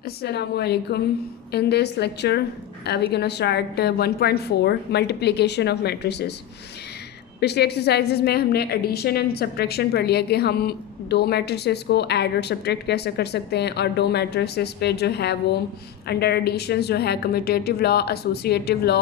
Assalamualaikum. In this lecture, we're gonna start 1.4 multiplication of matrices. पिछले exercises में हमने addition and subtraction पढ़ लिया कि हम दो मैट्रिसेस को ऐड और सब्ट्रैक्ट कैसे कर सकते हैं, और दो मैट्रिसेस पे जो है वो अंडर एडिशंस जो है commutative law, associative law,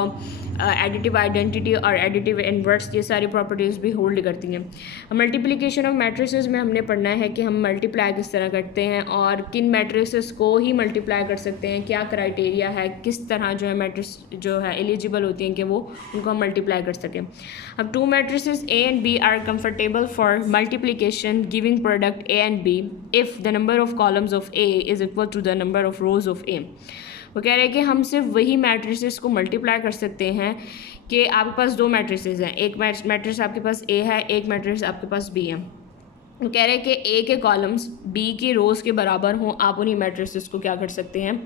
additive identity और एडिटिव इनवर्स, ये सारी प्रॉपर्टीज़ भी होल्ड करती हैं। मल्टीप्लिकेशन ऑफ मैट्रिसेस में हमने पढ़ना है कि हम मल्टीप्लाई किस तरह करते हैं और किन मैट्रिसेस को ही मल्टीप्लाई कर सकते हैं, क्या क्राइटेरिया है, किस तरह जो है मैट्रिस जो है एलिजिबल होती हैं कि वो उनको हम मल्टीप्लाई कर सकें। अब to matrices A and B are comfortable for multiplication giving product A and B if the number of columns of A is equal to the number of rows of A। वो कह रहे हैं कि हम सिर्फ वही मैट्रिसेस को multiply कर सकते हैं कि आपके पास दो मैट्रिसेस हैं, एक मैट्रिक्स आपके पास A है, एक मैट्रिक्स आपके पास B है। वो कह रहे हैं कि A के कॉलम्स B की रोज़ के बराबर हों, आप उन्हीं मैट्रिसेस को क्या कर सकते हैं,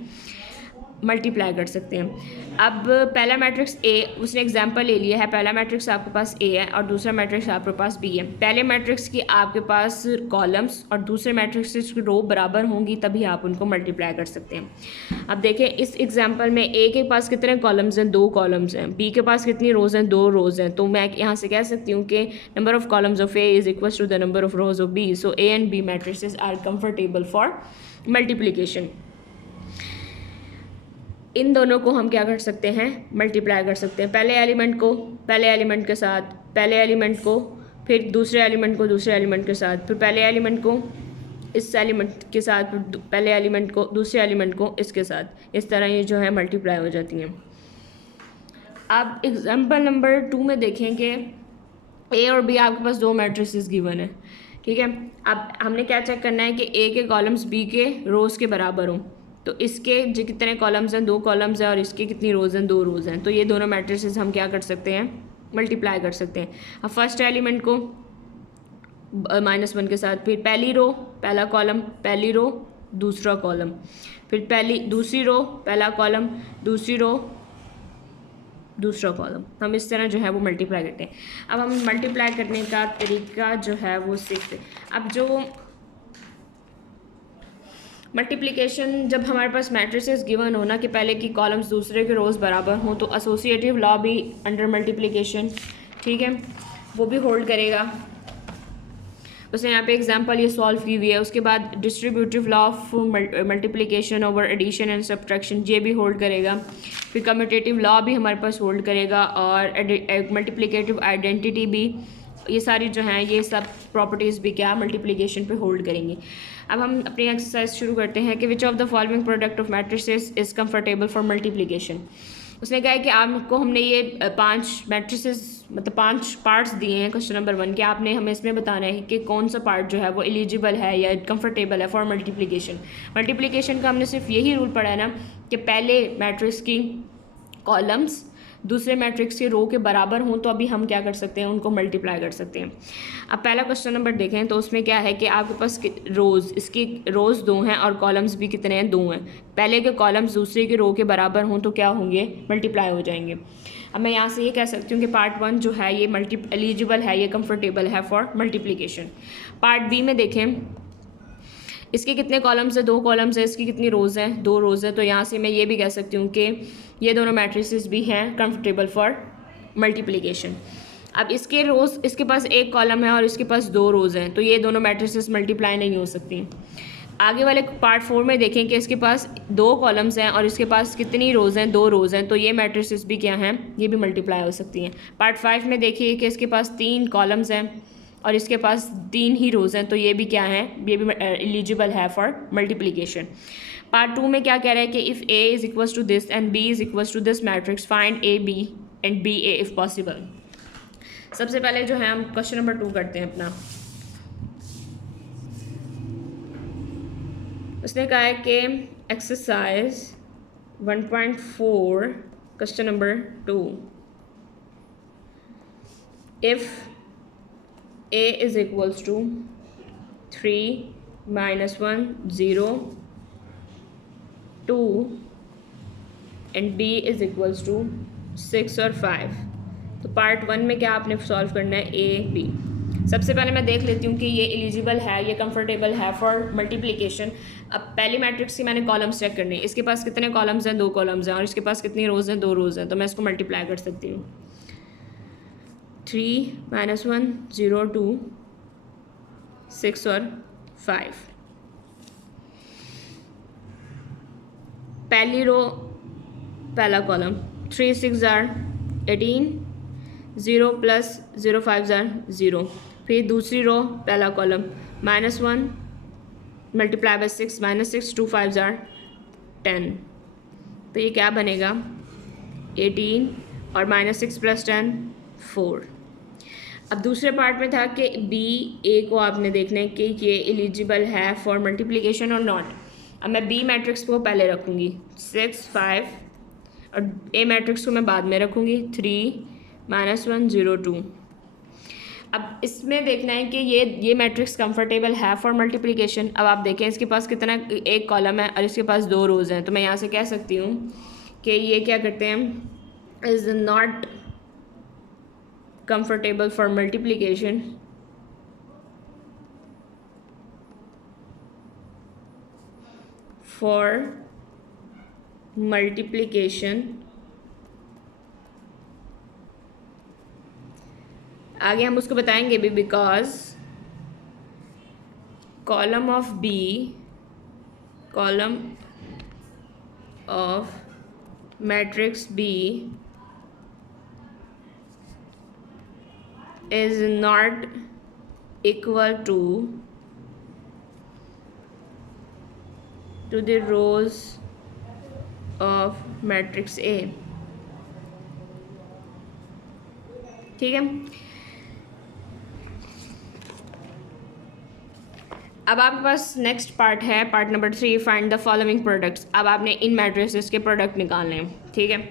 मल्टीप्लाई कर सकते हैं। अब पहला मैट्रिक्स ए, उसने एग्जांपल ले लिया है, पहला मैट्रिक्स आपके पास ए है और दूसरा मैट्रिक्स आपके पास बी है। पहले मैट्रिक्स की आपके पास कॉलम्स और दूसरे मैट्रिक्स की रो बराबर होंगी, तभी आप उनको मल्टीप्लाई कर सकते हैं। अब देखें इस एग्जांपल में ए के पास कितने कॉलम्स हैं, दो कॉलम्स हैं, बी के पास कितनी रोज़ हैं, दो रोज़ हैं। तो मैं यहाँ से कह सकती हूँ कि number of columns of A is equal to the number of rows of B. So A and B matrices are comfortable for multiplication. इन दोनों को हम क्या कर सकते हैं, मल्टीप्लाई कर सकते हैं। पहले एलिमेंट को पहले एलिमेंट के साथ, पहले एलिमेंट को फिर दूसरे एलिमेंट को दूसरे एलिमेंट के साथ, फिर पहले एलिमेंट को इस एलिमेंट के साथ, फिर पहले एलिमेंट को दूसरे एलिमेंट को इसके साथ। इस तरह ये जो है मल्टीप्लाई हो जाती हैं। अब एग्जाम्पल नंबर 2 में देखें कि ए और बी आपके पास दो मैट्रिसेस गिवन है, ठीक है। अब हमने क्या चेक करना है कि ए के कॉलम्स बी के रोज़ के बराबर हों। तो इसके जो कितने कॉलम्स हैं, दो कॉलम्स हैं, और इसके कितनी रोज़ हैं, दो रोज़ हैं। तो ये दोनों मैट्रिसेस हम क्या कर सकते हैं, मल्टीप्लाई कर सकते हैं। अब फर्स्ट एलिमेंट को -1 के साथ, फिर पहली रो पहला कॉलम, पहली रो दूसरा कॉलम, फिर पहली दूसरी रो पहला कॉलम, दूसरी रो दूसरा कॉलम। हम इस तरह जो है वो मल्टीप्लाई करते हैं। अब हम मल्टीप्लाई करने का तरीका जो है वो सीखते हैं। अब जो मल्टीप्लिकेशन, जब हमारे पास मैट्रिसेस गिवन हो ना कि पहले की कॉलम्स दूसरे के रोज़ बराबर हों, तो एसोसिएटिव लॉ भी अंडर मल्टीप्लिकेशन, ठीक है, वो भी होल्ड करेगा। उसने यहाँ पे एग्जांपल ये सॉल्व की हुई है। उसके बाद distributive law of multiplication over addition and subtraction, ये भी होल्ड करेगा। फिर कम्यूटेटिव लॉ भी हमारे पास होल्ड करेगा, और मल्टीप्लिकेटिव आइडेंटिटी भी। ये सारी जो हैं ये सब प्रॉपर्टीज़ भी क्या मल्टीप्लिकेशन पे होल्ड करेंगी। अब हम अपनी एक्सरसाइज शुरू करते हैं कि which of the following product of matrices is comfortable for multiplication. उसने कहा है कि आपको हमने ये 5 मैट्रिसेस मतलब 5 पार्ट्स दिए हैं क्वेश्चन नंबर 1 के, आपने हमें इसमें बताना है कि कौन सा पार्ट जो है वो एलिजिबल है या कंफर्टेबल है फॉर मल्टीप्लिकेशन। मल्टीप्लिकेशन का हमने सिर्फ यही रूल पढ़ा है ना कि पहले मैट्रिक्स की कॉलम्स दूसरे मैट्रिक्स के रो के बराबर हों, तो अभी हम क्या कर सकते हैं, उनको मल्टीप्लाई कर सकते हैं। अब पहला क्वेश्चन नंबर देखें तो उसमें क्या है कि आपके पास रोज़, इसकी रोज़ 2 हैं और कॉलम्स भी कितने हैं, 2 हैं। पहले के कॉलम्स दूसरे के रो के बराबर हों तो क्या होंगे, मल्टीप्लाई हो जाएंगे। अब मैं यहाँ से ये कह सकती हूँ कि पार्ट 1 जो है ये एलिजिबल है, ये कंफर्टेबल है फॉर मल्टीप्लिकेशन। पार्ट बी में देखें, इसके कितने कॉलम्स हैं, 2 कॉलम्स हैं, इसकी कितनी रोज़ हैं, 2 रोज़ हैं। तो यहाँ से मैं ये भी कह सकती हूँ कि ये दोनों मैट्रिसेस भी हैं कंफर्टेबल फॉर मल्टीप्लिकेशन। अब इसके रोज़, इसके पास एक कॉलम है और इसके पास 2 रोज़ हैं, तो ये दोनों मैट्रिसेस मल्टीप्लाई नहीं हो सकती। आगे वाले पार्ट 4 में देखें कि इसके पास 2 कॉलम्स हैं और इसके पास कितनी रोज़ हैं, 2 रोज़ हैं, तो ये मैट्रिसेस भी क्या हैं, ये भी मल्टीप्लाई हो सकती हैं। पार्ट 5 में देखिए कि इसके पास 3 कॉलम्स हैं और इसके पास 3 ही रोज़ हैं, तो ये भी क्या हैं, ये भी एलिजिबल है फॉर मल्टीप्लिकेशन। पार्ट 2 में क्या कह रहा है कि if A is equals to this and B is equals to this matrix, find A B and B A if possible. सबसे पहले जो है हम क्वेश्चन नंबर 2 करते हैं अपना। उसने कहा है कि exercise 1.4 question number 2, if a is equals to 3 minus 1 0 2 and b is equals to 6 और 5। तो पार्ट 1 में क्या आपने सॉल्व करना है, a b। सबसे पहले मैं देख लेती हूँ कि ये एलिजिबल है, ये कंफर्टेबल है फॉर मल्टीप्लिकेशन। अब पहली मैट्रिक्स की मैंने कॉलम्स चेक करने, इसके पास कितने कॉलम्स हैं, 2 कॉलम्स हैं, और इसके पास कितनी रोज़ हैं, 2 रोज़ हैं, तो मैं इसको मल्टीप्लाई कर सकती हूँ। 3 -1 0 2 6 और 5। पहली रो पहला कॉलम 3 6 आर 18, 0 + 0 5 आर 0। फिर दूसरी रो पहला कॉलम -1 मल्टीप्लाई बाय 6 -6 2 5 आर 10। तो ये क्या बनेगा 18 और -6 + 10 4। अब दूसरे पार्ट में था कि बी ए को आपने देखना है कि ये एलिजिबल है फॉर मल्टीप्लिकेशन और नॉट। अब मैं बी मैट्रिक्स को पहले रखूँगी 6 5 और ए मैट्रिक्स को मैं बाद में रखूँगी 3 -1 0 2। अब इसमें देखना है कि ये मैट्रिक्स कंफर्टेबल है फॉर मल्टीप्लिकेशन। अब आप देखें इसके पास कितना, एक कॉलम है और इसके पास 2 रोज़ हैं, तो मैं यहाँ से कह सकती हूँ कि ये क्या करते हैं, is not comfortable for multiplication आगे हम उसको बताएंगे भी, because column of matrix B is not equal to the rows of matrix A। ठीक है। अब आपके पास नेक्स्ट पार्ट है, part number 3, find the following products. अब आपने इन मैट्रिसेस के प्रोडक्ट निकालने हैं। ठीक है,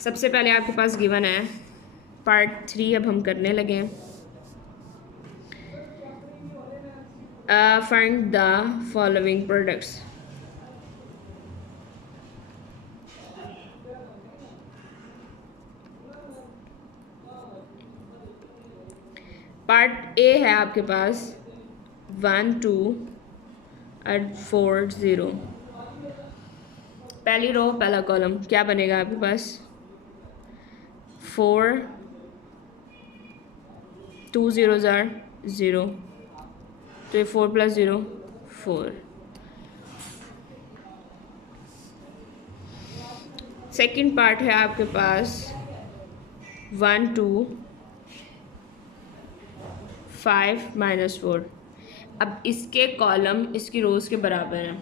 सबसे पहले आपके पास गिवन है पार्ट 3। अब हम करने लगे find the following products. Part A है आपके पास 1 2 और 4 0। पहली रो पहला कॉलम क्या बनेगा आपके पास 4 2 zeros are 0, तो ये 4 + 0 4। सेकंड पार्ट है आपके पास 1 2 5 -4। अब इसके कॉलम इसकी रोज़ के बराबर हैं।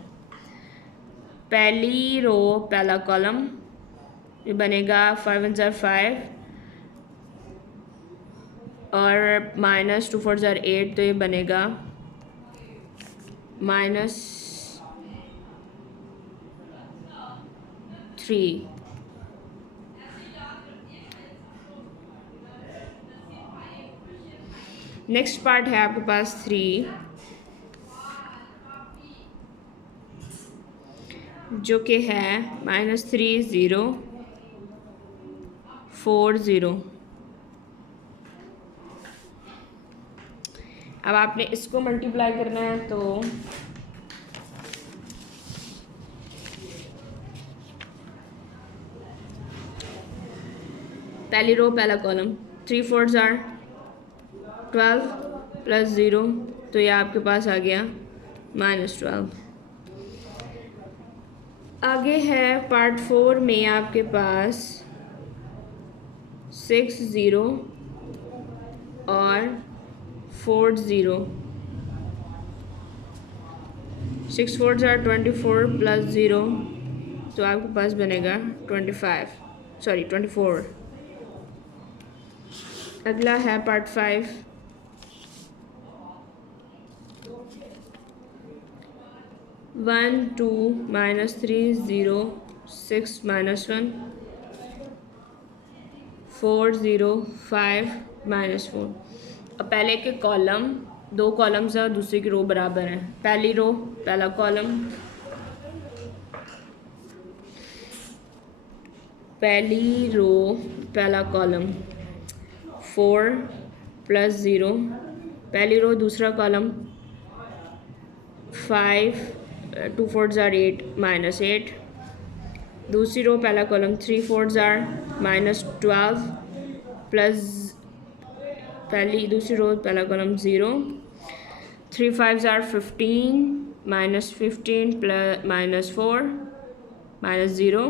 पहली रो पहला कॉलम ये बनेगा 5 1 5 और -2 4 8, तो ये बनेगा -3। नेक्स्ट पार्ट है आपके पास 3, जो कि है -3 0 4 0। अब आपने इसको मल्टीप्लाई करना है, तो पहली रो पहला कॉलम 3 4 12 + 0, तो ये आपके पास आ गया -12। आगे है पार्ट 4 में आपके पास 6 0 और 4 0। 6 4 24 + 0, तो आपके पास बनेगा 24। अगला है पार्ट 5 1 2 -3 0 6 -1 4 0 5 -4। अब पहले के कॉलम 2 कॉलम्स हैं और दूसरे की रो बराबर हैं। पहली रो पहला कॉलम पहला कॉलम 4 + 0 पहली रो दूसरा कॉलम 5 2 4 ज़ार 8 -8, दूसरी रो पहला कॉलम 3 4 ज़ार -12 प्लस पहली दूसरी रो पहला कॉलम 0, 3 5 ज़ार 15 -15 प्लस -4 -0,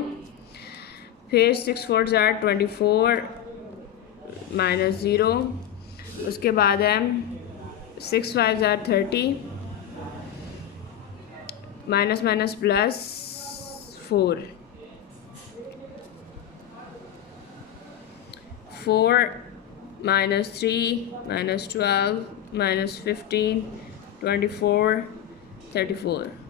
फिर 6 4 ज़ार 24 -0, उसके बाद है 6 5 ज़ार 30 माइनस माइनस प्लस 4 -3 -12 -15 24 34